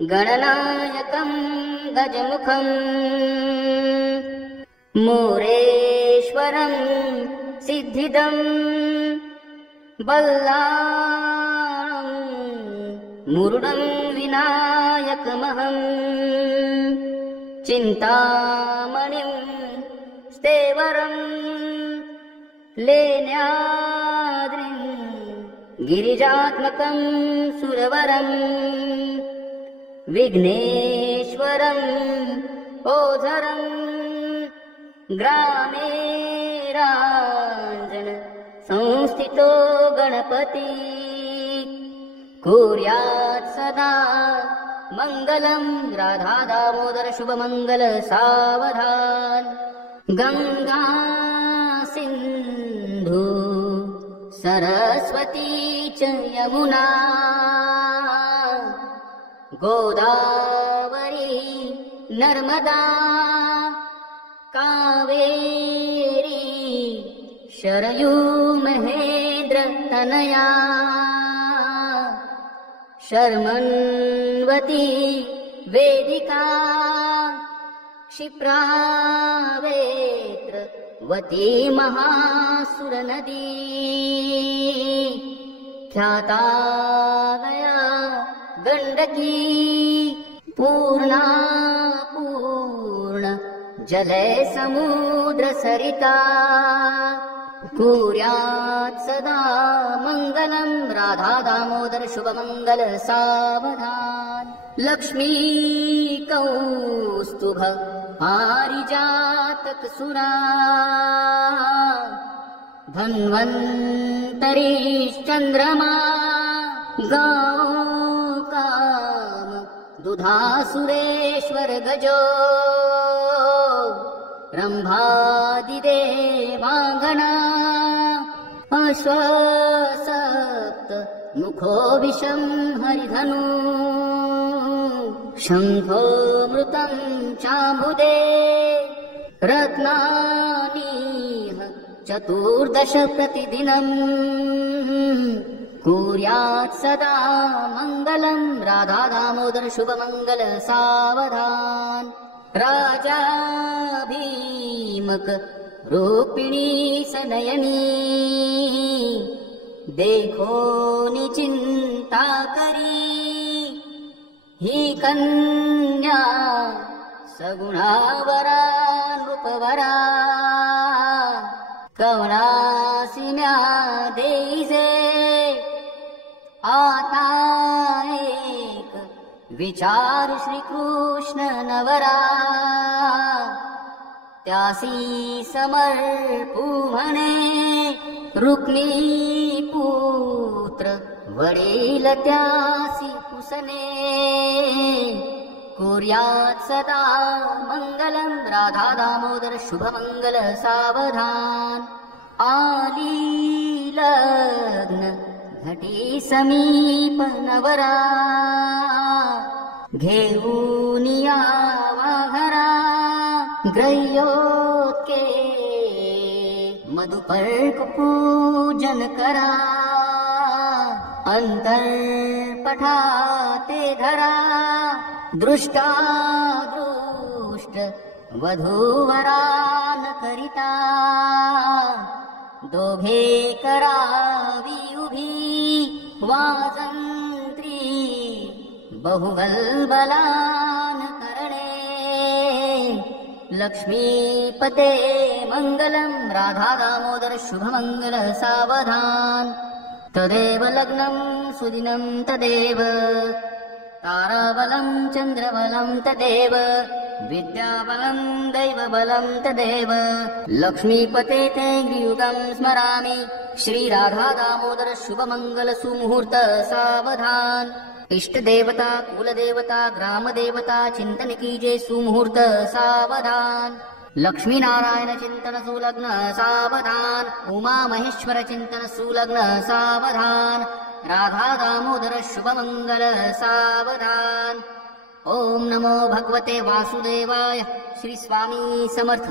गणनायकं गजमुखं मोरेश्वरं सिद्धिदं बल्लाळं मुरुडं विनायकमहं चिन्तामणिं स्तेवरं लेण्याद्रिं गिरिजात्मकं सुरवरं विघ्नेश्वरं ओझरं ग्रामे राञ्जन संस्थितो गणपति कुर्यात् सदा मङ्गलं राधा दामोदर शुभमङ्गल सावधान गंगा सिंधु सरस्वती च यमुना गोदावरी नर्मदा कावेरी शरयू महेन्द्र तनया शर्मन्वती वेदिका क्षिप्रावेत्रवती महासुरनदी ख्याता गया गंडकी पूर्णा पूर्ण जले समुद्र सरिता कुर्यात् सदा मङ्गलं राधा दामोदर शुभमङ्गल सावधान लक्ष्मी कौस्तुभ पारिजातक सुरा धन्वन्तरीश्चन्द्रमा गौकाम दुधासुरेश्वर गजो रम्भादिदेवाङ्गना अश्वसप्त मुखो विषं हरिधनु शङ्खोऽमृतं चाम्बुदे रत्नानीह चतुर्दश प्रतिदिनम् कुर्यात् सदा मङ्गलं राधा दामोदर शुभमङ्गल सावधान राजा भीमक रूपिणी सनयनी देखो निचिंता करी ही कन्या सगुणावरा नृपवरा कवनासिम्या देईजे आता एक विचार श्रीकृष्ण नवरा त्यासी समर्पू म्हणे रुक्मी पुत्र वडील त्यासी पुसने कुर्यात् सदा मङ्गलं राधा दामोदर शुभमङ्गल सावधान आली लग्न घटी समीप नवरा घेऊन यावा घरा ग्रह्योत्के मधुपर्क पूजन करा अंतर्पठाते धरा दृष्टादृष्ट वधूवरान करिता दोघे करावी उभी वाजंत्री बहुबलबलान करणे लक्ष्मीपते मङ्गलं राधा दामोदर शुभमङ्गल सावधान तदेव लग्नं सुदिनं तदेव ताराबलं चन्द्रबलं तदेव विद्याबलं दैवबलं तदेव लक्ष्मीपते ते गृयुगं स्मरामि श्री राधा दामोदर शुभमङ्गल सुमुहूर्त सावधान इष्ट देवता कुल देवता ग्राम देवता चिंतन कीजे सुमुहूर्त सावधान लक्ष्मी नारायण चिंतन सुलग्न सावधान उमा महेश्वर चिंतन सुलग्न सावधान राधा दामोदर शुभमंगल सावधान ओम नमो भगवते वासुदेवाय श्री स्वामी समर्थ।